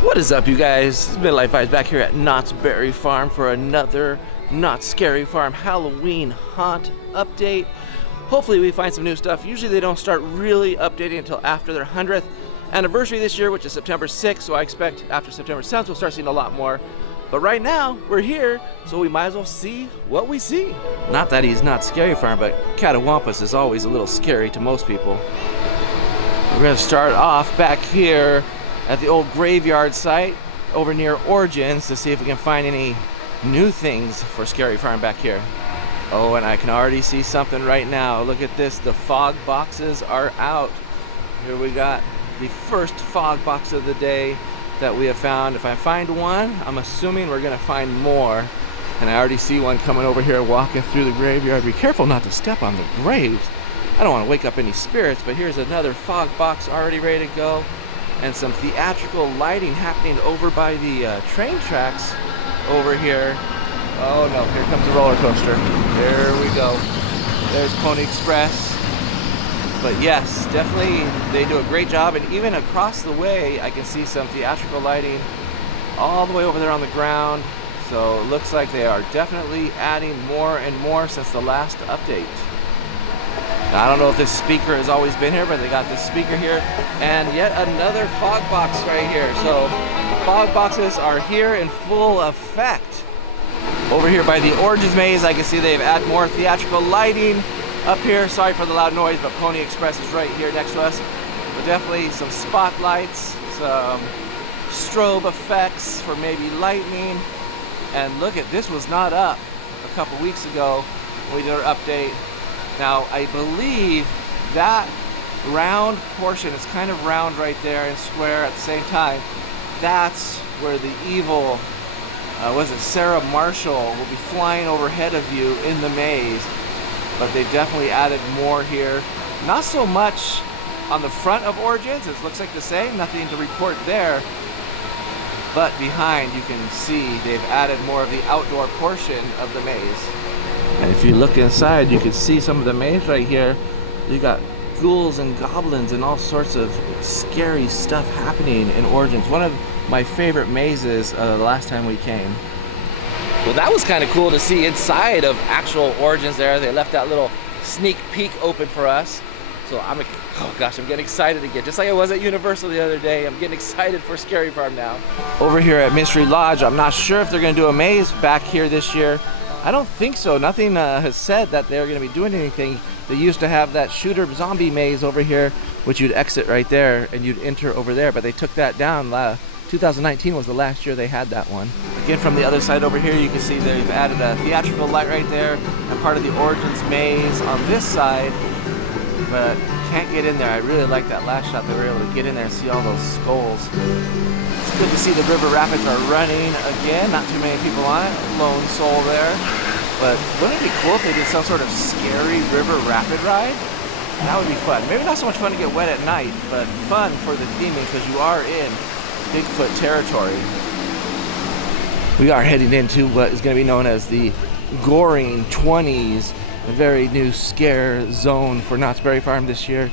What is up, you guys? It's Midlife Vibes back here at Knott's Berry Farm for another Not Scary Farm Halloween haunt update. Hopefully we find some new stuff. Usually they don't start really updating until after their 100th anniversary this year, which is September 6th, so I expect after September 7th we'll start seeing a lot more. But right now, we're here, so we might as well see what we see. Not that he's not scary farm, but Catawampus is always a little scary to most people. We're gonna start off back here at the old graveyard site over near Origins to see if we can find any new things for Scary Farm back here. Oh, and I can already see something right now. Look at this, the fog boxes are out. Here we got the first fog box of the day that we have found. If I find one, I'm assuming we're gonna find more. And I already see one coming over here walking through the graveyard. Be careful not to step on the graves. I don't want to wake up any spirits, but here's another fog box already ready to go. And some theatrical lighting happening over by the train tracks over here. Oh no, here comes the roller coaster. There we go. There's Pony Express. But yes, definitely they do a great job. And even across the way, I can see some theatrical lighting all the way over there on the ground. So it looks like they are definitely adding more and more since the last update. Now, I don't know if this speaker has always been here, but they got this speaker here. And yet another fog box right here. So fog boxes are here in full effect. Over here by the Origins Maze, I can see they've added more theatrical lighting up here. Sorry for the loud noise, but Pony Express is right here next to us. But definitely some spotlights, some strobe effects for maybe lightning. And look at this, was not up a couple weeks ago when we did our update. Now, I believe that round portion is kind of round right there and square at the same time. That's where the evil, was it Sarah Marshall, will be flying overhead of you in the maze. But they've definitely added more here. Not so much on the front of Origins. It looks like the same, nothing to report there. But behind, you can see they've added more of the outdoor portion of the maze. And if you look inside, you can see some of the maze right here. You got ghouls and goblins and all sorts of scary stuff happening in Origins. One of my favorite mazes the last time we came. Well, that was kind of cool to see inside of actual Origins there. They left that little sneak peek open for us. So I'm getting excited again. Just like I was at Universal the other day, I'm getting excited for Scary Farm now. Over here at Mystery Lodge, I'm not sure if they're gonna do a maze back here this year. I don't think so. Nothing has said that they're going to be doing anything. They used to have that shooter zombie maze over here, which you'd exit right there and you'd enter over there, but they took that down. 2019 was the last year they had that one. Again, from the other side over here, you can see they've added a theatrical light right there and part of the Origins maze on this side, but can't get in there. I really like that last shot. They were able to get in there and see all those skulls. It's good to see the river rapids are running again. Not too many people on it. Lone soul there. But wouldn't it be cool if they did some sort of scary river rapid ride? That would be fun. Maybe not so much fun to get wet at night, but fun for the theming because you are in Bigfoot territory. We are heading into what is going to be known as the Goring 20s, a very new scare zone for Knott's Berry Farm this year.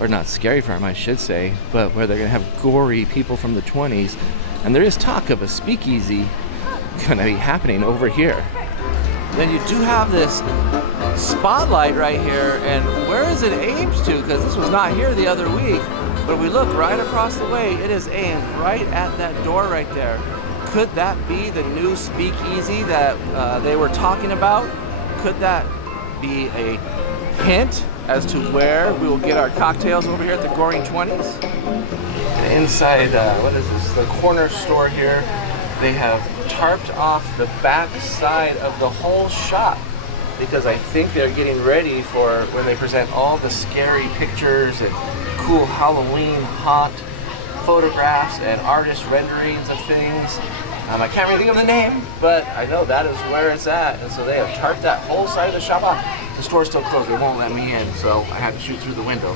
Or not Scary Farm, I should say, but where they're going to have gory people from the 20s. And there is talk of a speakeasy going to be happening over here. Then you do have this spotlight right here, and where is it aimed to? Because this was not here the other week. But if we look right across the way, it is aimed right at that door right there. Could that be the new speakeasy that they were talking about? Could that be a hint as to where we will get our cocktails over here at the Goring 20s? And inside, what is this? The corner store here. They have tarped off the back side of the whole shop because I think they're getting ready for when they present all the scary pictures and cool Halloween haunt photographs and artist renderings of things. I can't really think of the name, but I know that is where it's at. And so they have tarped that whole side of the shop off. The store's still closed, they won't let me in, so I had to shoot through the window.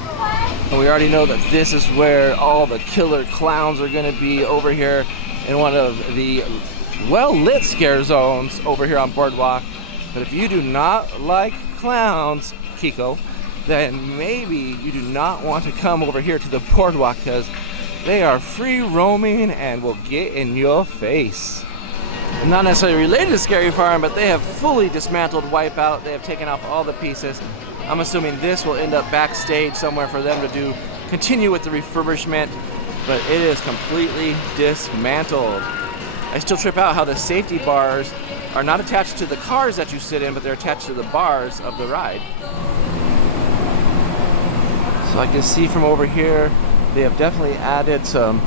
And we already know that this is where all the killer clowns are gonna be over here in one of the well-lit scare zones over here on Boardwalk. But if you do not like clowns, Kiko, then maybe you do not want to come over here to the Boardwalk because They are free roaming and will get in your face. Not necessarily related to Scary Farm, but they have fully dismantled Wipeout. They have taken off all the pieces. I'm assuming this will end up backstage somewhere for them to continue with the refurbishment, but it is completely dismantled. I still trip out how the safety bars are not attached to the cars that you sit in, but they're attached to the bars of the ride. So I can see from over here, they have definitely added some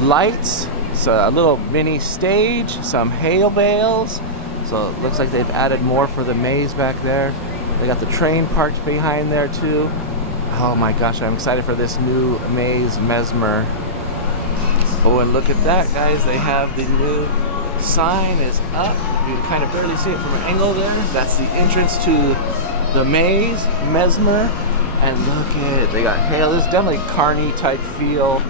lights, so a little mini stage, some hail bales. So it looks like they've added more for the maze back there. They got the train parked behind there too. Oh my gosh, I'm excited for this new maze, Mesmer. Oh, and look at that, guys. They have the new sign is up. You can kind of barely see it from an angle there. That's the entrance to the maze, Mesmer. And look at it, they got hail. This is definitely Carney type feel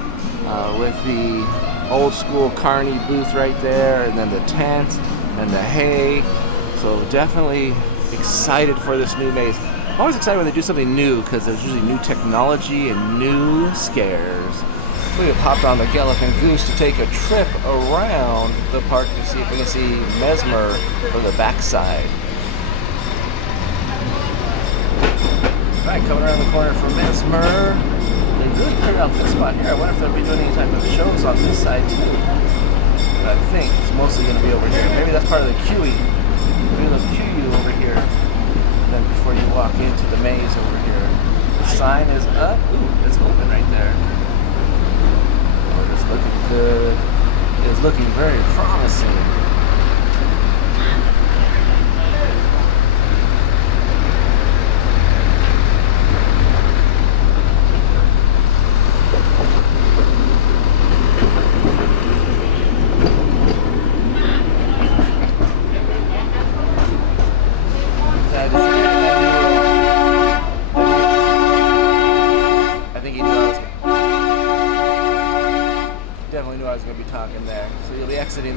with the old school Carney booth right there, and then the tent and the hay. So definitely excited for this new maze. I'm always excited when they do something new because there's usually new technology and new scares. We have hopped on the Galloping Goose to take a trip around the park to see if we can see Mesmer from the backside. Alright, coming around the corner from Mesmer. They really cleared out this spot here. I wonder if they'll be doing any type of shows on this side too. But I think it's mostly going to be over here. Maybe that's part of the queuing. Maybe they'll queue you over here. And then before you walk into the maze over here. The sign is up. Ooh, it's open right there. Oh, it's looking good. It's looking very promising.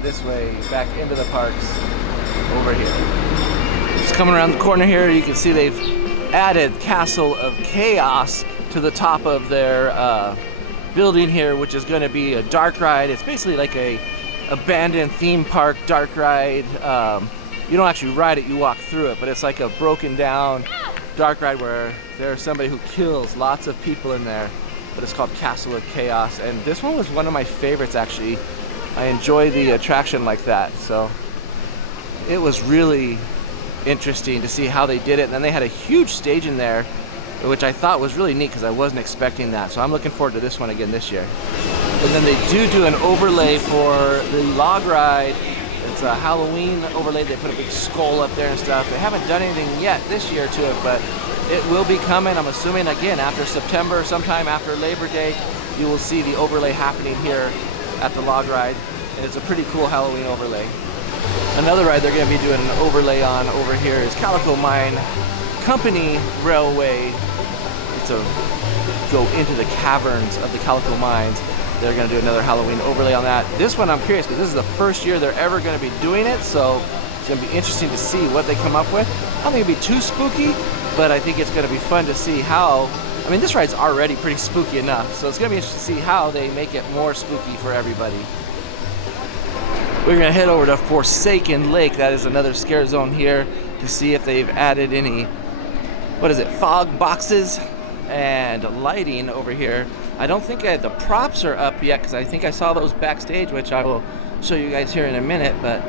This way back into the parks over here. Just coming around the corner here, you can see they've added Castle of Chaos to the top of their building here, which is going to be a dark ride. It's basically like a abandoned theme park dark ride. You don't actually ride it, you walk through it, but it's like a broken down dark ride where there's somebody who kills lots of people in there, but it's called Castle of Chaos. And this one was one of my favorites, actually. I enjoy the attraction like that, so it was really interesting to see how they did it. And then they had a huge stage in there, which I thought was really neat because I wasn't expecting that. So I'm looking forward to this one again this year. And then they do an overlay for the log ride. It's a Halloween overlay. They put a big skull up there and stuff. They haven't done anything yet this year to it, but it will be coming. I'm assuming again after September, sometime after Labor Day, you will see the overlay happening here at the log ride, and it's a pretty cool Halloween overlay. Another ride they're going to be doing an overlay on over here is Calico Mine Company Railway. It's a go into the caverns of the Calico Mines. They're going to do another Halloween overlay on that. This one I'm curious because this is the first year they're ever going to be doing it, so it's going to be interesting to see what they come up with. I don't think it'll be too spooky, but I think it's going to be fun to see how. I mean, this ride's already pretty spooky enough, so it's going to be interesting to see how they make it more spooky for everybody. We're going to head over to Forsaken Lake. That is another scare zone here to see if they've added any, fog boxes and lighting over here. I don't think the props are up yet because I think I saw those backstage, which I will show you guys here in a minute, but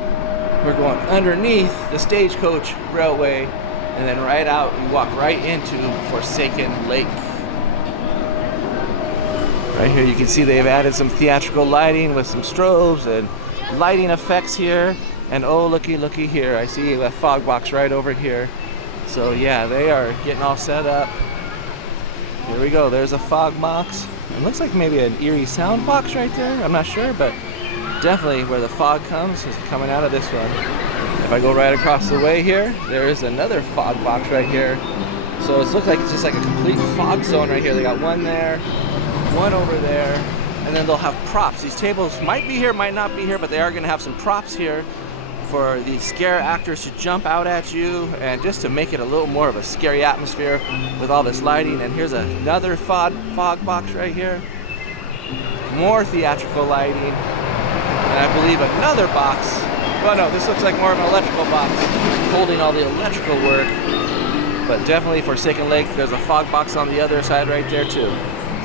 we're going underneath the Stagecoach Railway. And then right out, you walk right into Forsaken Lake. Right here, you can see they've added some theatrical lighting with some strobes and lighting effects here. And oh, looky here. I see a fog box right over here. So yeah, they are getting all set up. Here we go. There's a fog box. It looks like maybe an eerie sound box right there. I'm not sure, but definitely where the fog comes is coming out of this one. If I go right across the way here, there is another fog box right here. So it looks like it's just like a complete fog zone right here. They got one there, one over there, and then they'll have props. These tables might be here, might not be here, but they are going to have some props here for the scare actors to jump out at you and just to make it a little more of a scary atmosphere with all this lighting. And here's another fog box right here. more theatrical lighting, and I believe another box. Well, no, this looks like more of an electrical box holding all the electrical work. But definitely Forsaken Lake. There's a fog box on the other side right there too.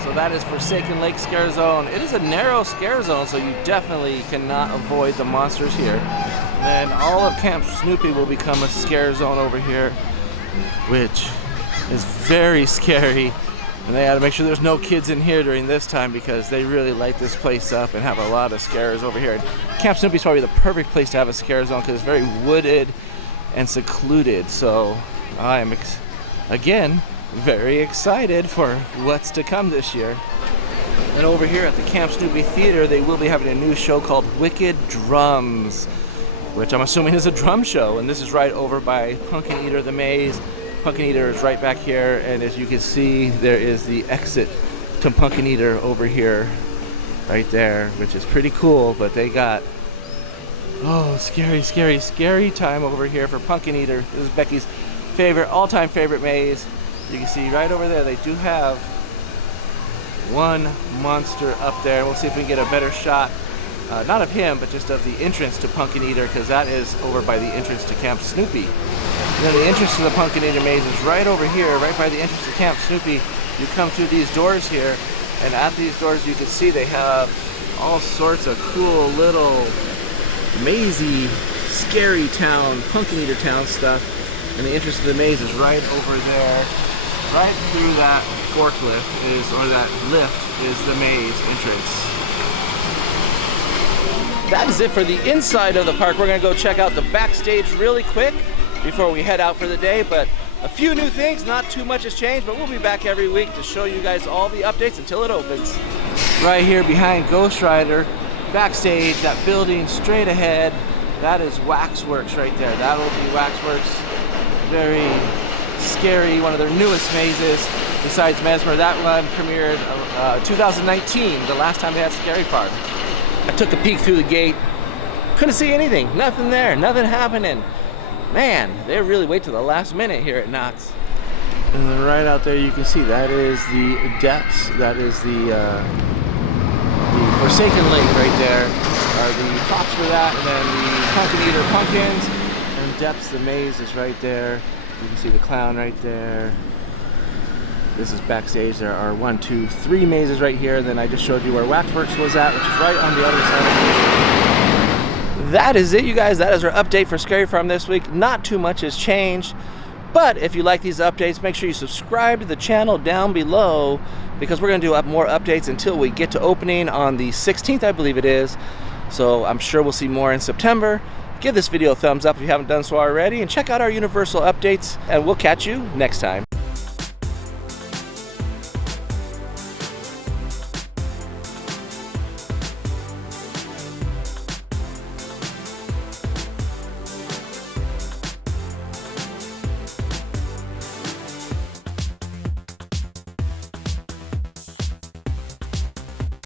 So that is Forsaken Lake Scare Zone. It is a narrow scare zone, so you definitely cannot avoid the monsters here. Then all of Camp Snoopy will become a scare zone over here, which is very scary. And they gotta make sure there's no kids in here during this time because they really light this place up and have a lot of scares over here. And Camp Snoopy is probably the perfect place to have a scare zone because it's very wooded and secluded. So I am, again, very excited for what's to come this year. And over here at the Camp Snoopy Theater, they will be having a new show called Wicked Drums, which I'm assuming is a drum show. And this is right over by Pumpkin Eater the Maze. Pumpkin Eater is right back here, and as you can see, there is the exit to Pumpkin Eater over here, right there, which is pretty cool. But they got, scary, scary, scary time over here for Pumpkin Eater. This is Becky's favorite, all-time favorite maze. You can see right over there, they do have one monster up there. We'll see if we can get a better shot, not of him, but just of the entrance to Pumpkin Eater, because that is over by the entrance to Camp Snoopy. And then the entrance to the Pumpkin Eater maze is right over here, right by the entrance to Camp Snoopy. You come through these doors here, and at these doors you can see they have all sorts of cool little mazy, scary town, Pumpkin Eater town stuff. And the entrance to the maze is right over there. Right through that forklift or that lift is the maze entrance. That is it for the inside of the park. We're gonna go check out the backstage really quick before we head out for the day, but a few new things, not too much has changed, but we'll be back every week to show you guys all the updates until it opens. Right here behind Ghost Rider, backstage, that building straight ahead, that is Waxworks right there. That'll be Waxworks. Very scary, one of their newest mazes besides Mesmer. That one premiered 2019, the last time they had Scary Farm. I took a peek through the gate, couldn't see anything, nothing there, nothing happening. Man, they really wait till the last minute here at Knott's. And then right out there you can see that is the depths, that is the Forsaken Lake right there, are the props for that, and then the Pumpkin Eater pumpkins, and depths, the maze is right there. You can see the clown right there. This is backstage. There are 1, 2, 3 mazes right here, and then I just showed you where Waxworks was at, which is right on the other side of the That is it, you guys. That is our update for Scary Farm this week. Not too much has changed, but if you like these updates, make sure you subscribe to the channel down below because we're going to do more updates until we get to opening on the 16th, I believe it is. So I'm sure we'll see more in September. Give this video a thumbs up if you haven't done so already, and check out our Universal updates, and we'll catch you next time.